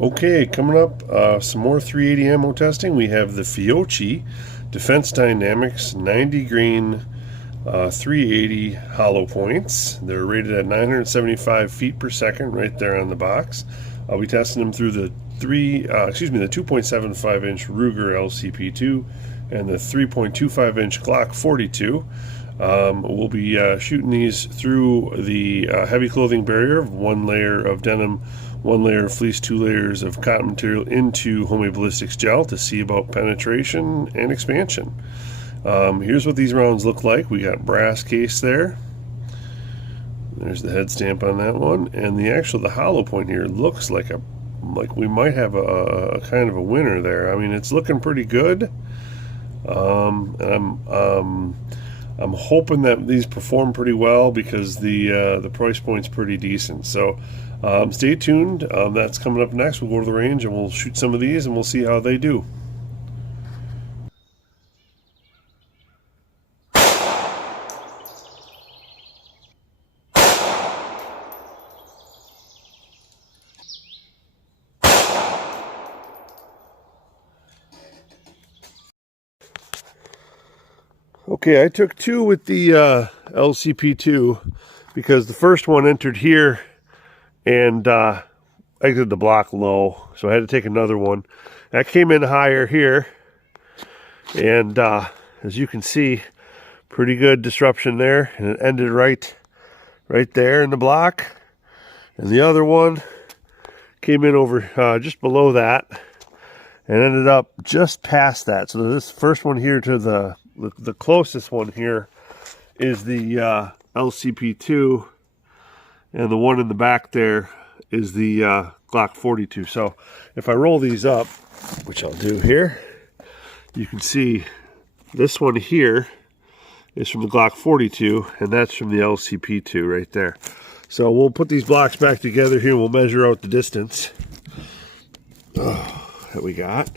Okay, coming up, some more 380 ammo testing. We have the Fiocchi Defense Dynamics 90 grain 380 hollow points. They're rated at 975 feet per second, right there on the box. I'll be testing them through the the 2.75 inch Ruger LCP2 and the 3.25 inch Glock 42. We'll be shooting these through the heavy clothing barrier of one layer of denim, one layer of fleece, two layers of cotton material into homemade ballistics gel to see about penetration and expansion. Here's what these rounds look like. We got brass case there. There's the head stamp on that one, and the hollow point here looks like we might have a kind of a winner there. I mean, it's looking pretty good. And I'm hoping that these perform pretty well because the price point's pretty decent. So stay tuned. That's coming up next. We'll go to the range and we'll shoot some of these and we'll see how they do. Okay, I took two with the LCP2 because the first one entered here and exited the block low, so I had to take another one. That came in higher here, and as you can see, pretty good disruption there, and it ended right there in the block. And the other one came in over just below that and ended up just past that. So this first one here to the closest one here is the LCP2, and the one in the back there is the Glock 42. So if I roll these up, which I'll do here, you can see this one here is from the Glock 42, and that's from the LCP2 right there. So we'll put these blocks back together here. We'll measure out the distance that we got.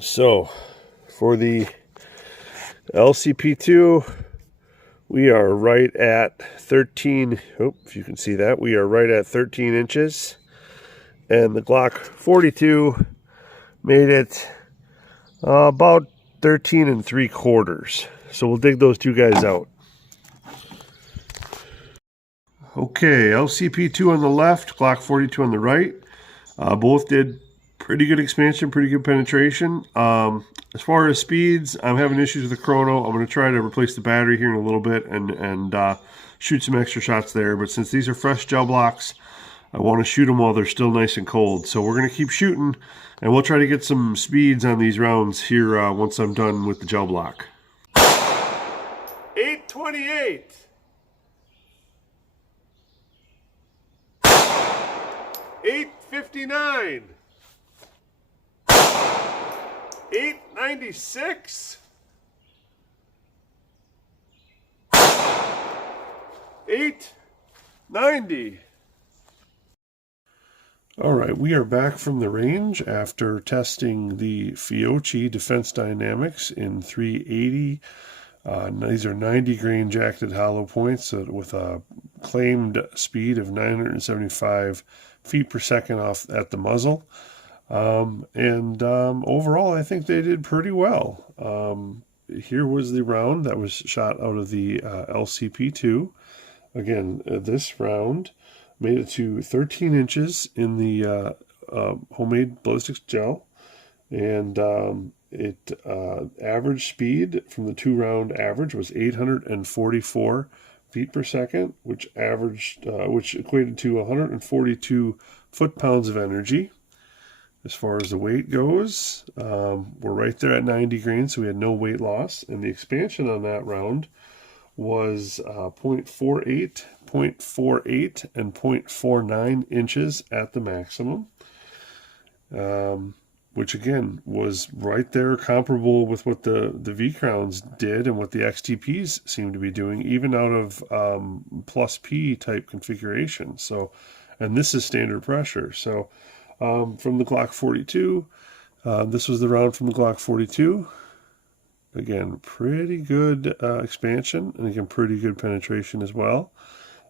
So for the LCP2, we are right at 13, if you can see that, we are right at 13 inches. And the Glock 42 made it about 13 3/4. So we'll dig those two guys out. Okay, LCP2 on the left, Glock 42 on the right. Both did pretty good expansion, pretty good penetration. As far as speeds, I'm having issues with the chrono. I'm going to try to replace the battery here in a little bit and shoot some extra shots there. But since these are fresh gel blocks, I want to shoot them while they're still nice and cold. So we're going to keep shooting, and we'll try to get some speeds on these rounds here once I'm done with the gel block. 828. 859. 896. 890. All right, we are back from the range after testing the Fiocchi Defense Dynamics in 380. These are 90 grain jacketed hollow points with a claimed speed of 975 feet per second off at the muzzle. Overall, I think they did pretty well. Here was the round that was shot out of the LCP2. Again, this round made it to 13 inches in the homemade ballistics gel, and it average speed from the two round average was 844 feet per second, which equated to 142 foot-pounds of energy. As far as the weight goes, we're right there at 90 grains, so we had no weight loss. And the expansion on that round was 0.48, 0.48, and 0.49 inches at the maximum, which again was right there comparable with what the V-Crowns did and what the XTPs seem to be doing, even out of plus P type configuration. So, and this is standard pressure. So from the Glock 42, this was the round from the Glock 42. Again, pretty good expansion, and again, pretty good penetration as well.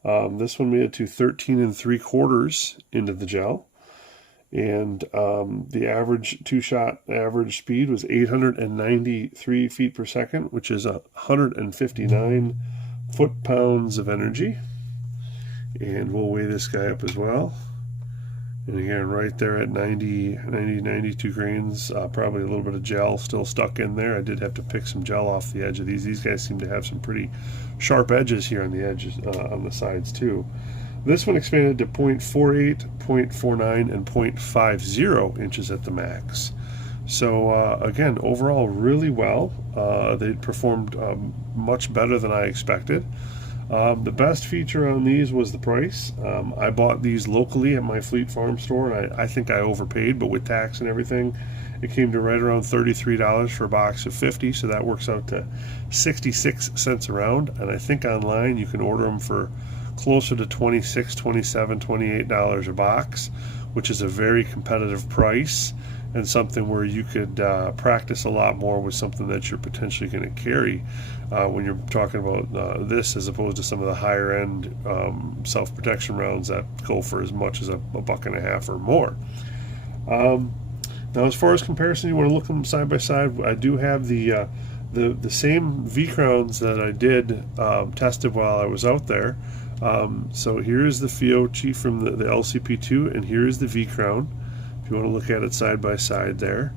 This one made it to 13 3/4 into the gel. And the average two-shot average speed was 893 feet per second, which is 159 foot-pounds of energy. And we'll weigh this guy up as well. And again, right there at 92 grains, probably a little bit of gel still stuck in there. I did have to pick some gel off the edge of these. These guys seem to have some pretty sharp edges here on the edges, on the sides too. This one expanded to 0.48, 0.49, and 0.50 inches at the max. So again, overall really well. They performed much better than I expected. The best feature on these was the price. I bought these locally at my Fleet Farm store, and I think I overpaid, but with tax and everything, it came to right around $33 for a box of 50, so that works out to 66 cents a round. And I think online you can order them for closer to $26, $27, $28 a box, which is a very competitive price and something where you could practice a lot more with something that you're potentially going to carry when you're talking about this, as opposed to some of the higher end self-protection rounds that go for as much as a $1.50 or more. Now, as far as comparison, you want to look them side by side. I do have the same V-crowns that I did tested while I was out there. So here's the Fiocchi from the LCP2, and here's the V-crown, if you want to look at it side by side there.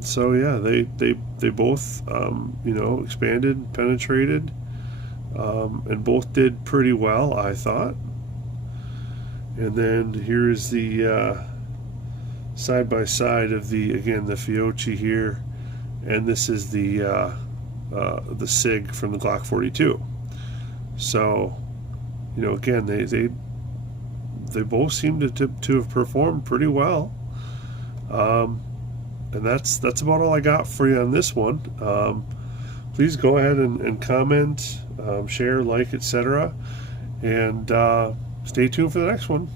So yeah, they both expanded, penetrated, and both did pretty well, I thought. And then here's the side by side of the Fiocchi here, and this is the SIG from the Glock 42. So, again, they both seem to have performed pretty well, and that's about all I got for you on this one. Please go ahead and comment, share, like, etc., and stay tuned for the next one.